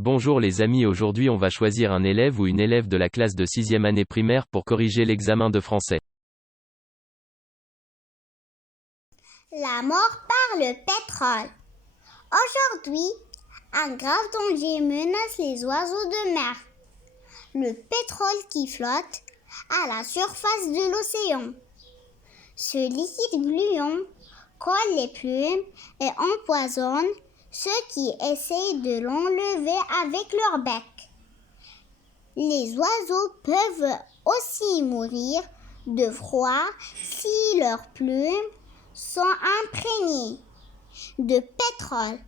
Bonjour les amis, aujourd'hui on va choisir un élève ou une élève de la classe de 6e année primaire pour corriger l'examen de français. La mort par le pétrole. Aujourd'hui, un grave danger menace les oiseaux de mer. Le pétrole qui flotte à la surface de l'océan. Ce liquide gluant colle les plumes et empoisonne ceux qui essayent de l'enlever avec leur bec. Les oiseaux peuvent aussi mourir de froid si leurs plumes sont imprégnées de pétrole.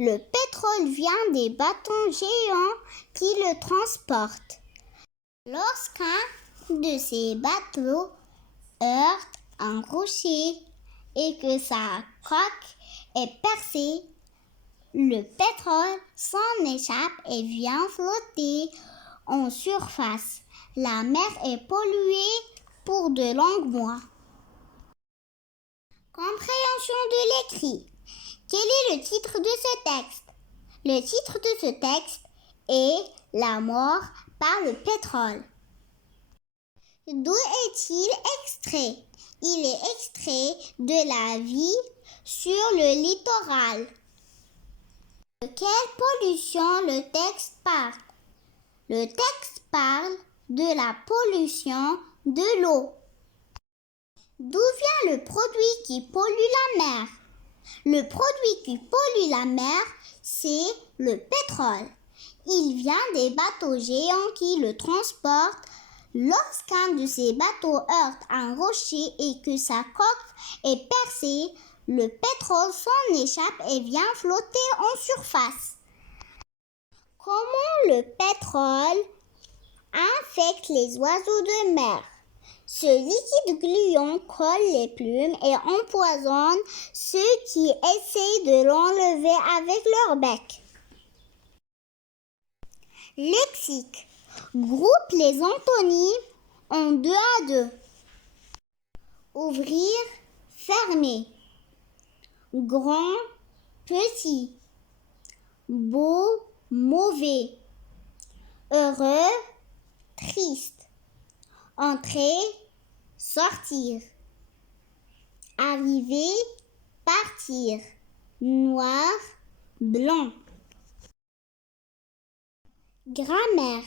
Le pétrole vient des bateaux géants qui le transportent. Lorsqu'un de ces bateaux heurte un rocher et que sa coque est percée, le pétrole s'en échappe et vient flotter en surface. La mer est polluée pour de longs mois. Compréhension de l'écrit. Quel est le titre de ce texte? Le titre de ce texte est La mort par le pétrole. D'où est-il extrait? Il est extrait de La vie sur le littoral. De quelle pollution le texte parle? Le texte parle de la pollution de l'eau. D'où vient le produit qui pollue la mer? Le produit qui pollue la mer, c'est le pétrole. Il vient des bateaux géants qui le transportent. Lorsqu'un de ces bateaux heurte un rocher et que sa coque est percée, le pétrole s'en échappe et vient flotter en surface. Comment le pétrole infecte les oiseaux de mer? Ce liquide gluant colle les plumes et empoisonne ceux qui essayent de l'enlever avec leur bec. Lexique. Groupe les antonymes en 2 à 2. Ouvrir, fermer. Grand, petit. Beau, mauvais. Heureux, triste. Entrer, sortir. Arriver, partir. Noir, blanc. Grammaire.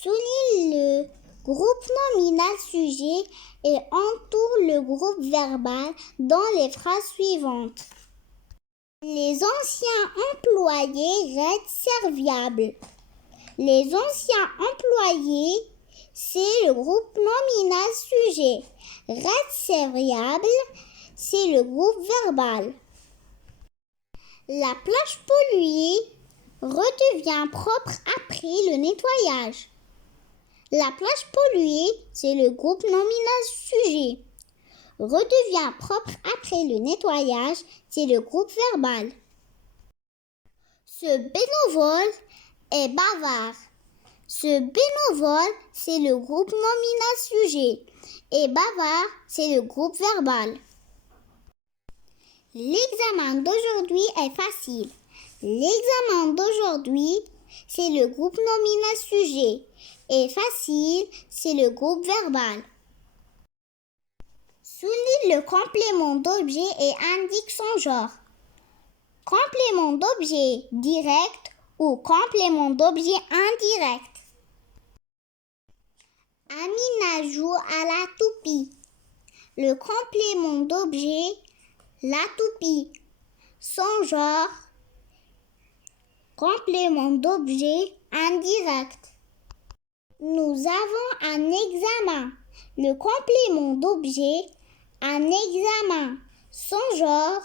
Souligne le groupe nominal sujet et entoure le groupe verbal dans les phrases suivantes. Les anciens employés restent serviables. Les anciens employés, c'est le groupe nominal sujet. Reste serviable, c'est le groupe verbal. La plage polluée redevient propre après le nettoyage. La plage polluée, c'est le groupe nominal sujet. Redevient propre après le nettoyage, c'est le groupe verbal. Ce bénévole est bavard. Ce bénévole, c'est le groupe nominal sujet. Et bavard, c'est le groupe verbal. L'examen d'aujourd'hui est facile. L'examen d'aujourd'hui, c'est le groupe nominal sujet. Et facile, c'est le groupe verbal. Souligne le complément d'objet et indique son genre. Complément d'objet direct ou complément d'objet indirect. Amina joue à la toupie. Le complément d'objet, la toupie. Son genre, complément d'objet indirect. Nous avons un examen. Le complément d'objet, un examen. Son genre,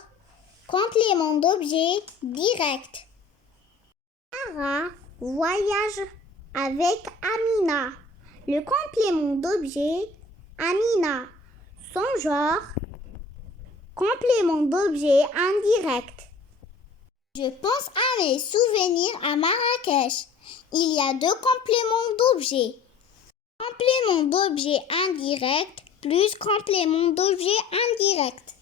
complément d'objet direct. Sarah voyage avec Amina. Le complément d'objet, Amina. Son genre, complément d'objet indirect. Je pense à mes souvenirs à Marrakech. Il y a 2 compléments d'objet. Complément d'objet indirect plus complément d'objet indirect.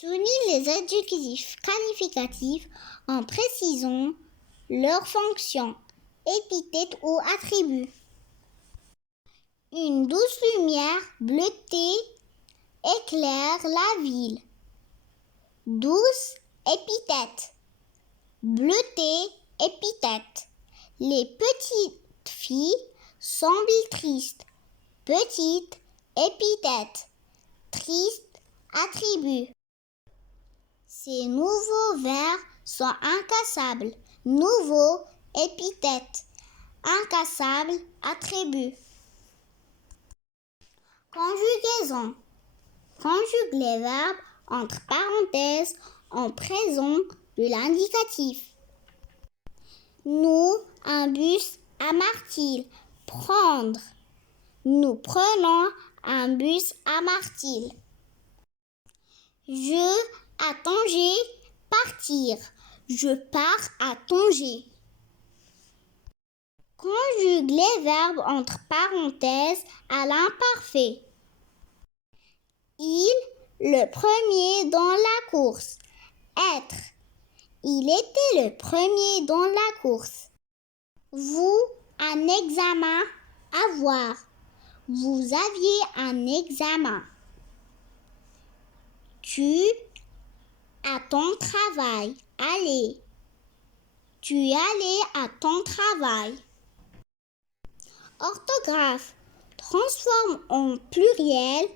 Souligne les adjectifs qualificatifs en précisant leur fonction, épithète ou attribut. Une douce lumière bleutée éclaire la ville. Douce, épithète. Bleutée, épithète. Les petites filles semblent tristes. Petite, épithète. Triste, attribut. Ces nouveaux verbes sont incassables. Nouveau, épithète. Incassable, attribut. Conjugaison. Conjugue les verbes entre parenthèses en présent de l'indicatif. Nous, un bus à Martil. Prendre. Nous prenons un bus à Martil. Je, à Tanger, partir. Je pars à Tanger. Conjugue les verbes entre parenthèses à l'imparfait. Il, le premier dans la course. Être. Il était le premier dans la course. Vous, un examen. Avoir. Vous aviez un examen. Tu, à ton travail. Aller. Tu allais à ton travail. Orthographe. Transforme en pluriel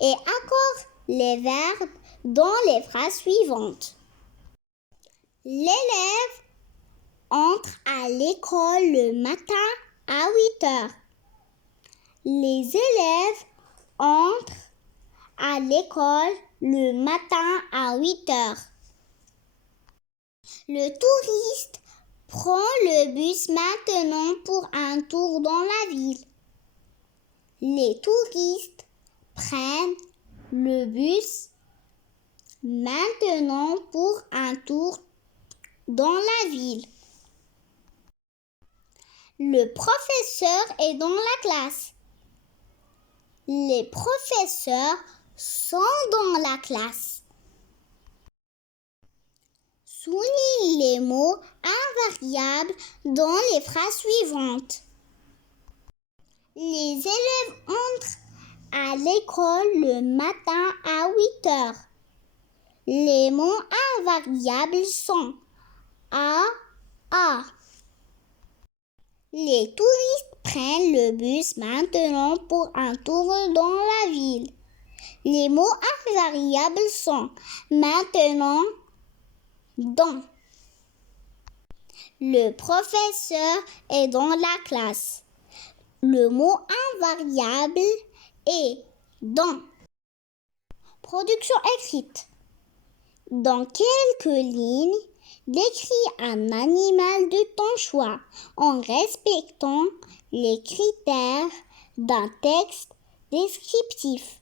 et accorde les verbes dans les phrases suivantes. L'élève entre à l'école le matin à 8 heures. Les élèves entrent à l'école le matin à 8 heures. Le touriste prend le bus maintenant pour un tour dans la ville. Les touristes prennent le bus maintenant pour un tour dans la ville. Le professeur est dans la classe. Les professeurs sont dans la classe. Souligne les mots invariables dans les phrases suivantes. Les élèves entrent à l'école le matin à 8 heures. Les mots invariables sont à. Les touristes prennent le bus maintenant pour un tour dans la ville. Les mots invariables sont maintenant, dans. Le professeur est dans la classe. Le mot invariable est dans. Production écrite. Dans quelques lignes, décris un animal de ton choix en respectant les critères d'un texte descriptif.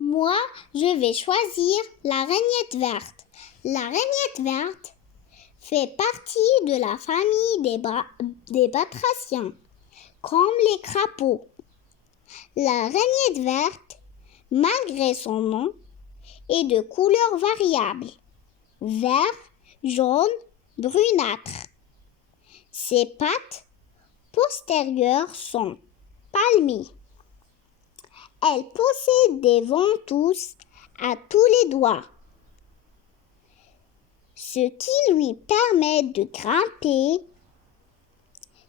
Moi, je vais choisir la ragnette verte. La ragnette verte fait partie de la famille des batraciens, comme les crapauds. La ragnette verte, malgré son nom, est de couleurs variables, vert, jaune, brunâtre. Ses pattes postérieures sont palmées. Elle possède des ventouses à tous les doigts, ce qui lui permet de grimper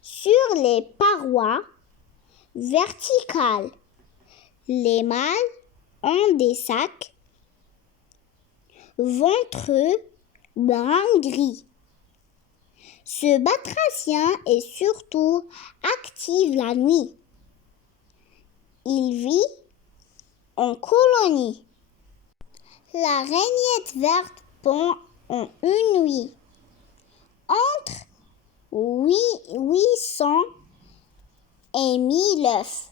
sur les parois verticales. Les mâles ont des sacs ventreux brun-gris. Ce batracien est surtout actif la nuit. Il vit en colonie. La ragnette verte pond en une nuit entre 800 et 1000 œufs.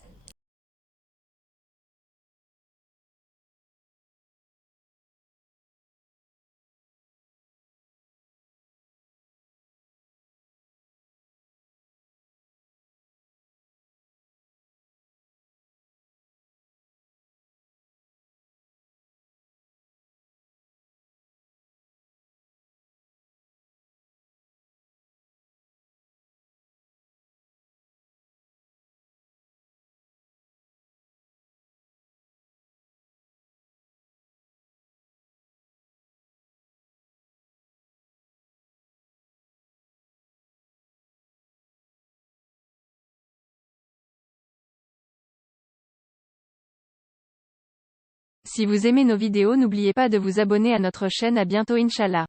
Si vous aimez nos vidéos, n'oubliez pas de vous abonner à notre chaîne. À bientôt Inch'Allah.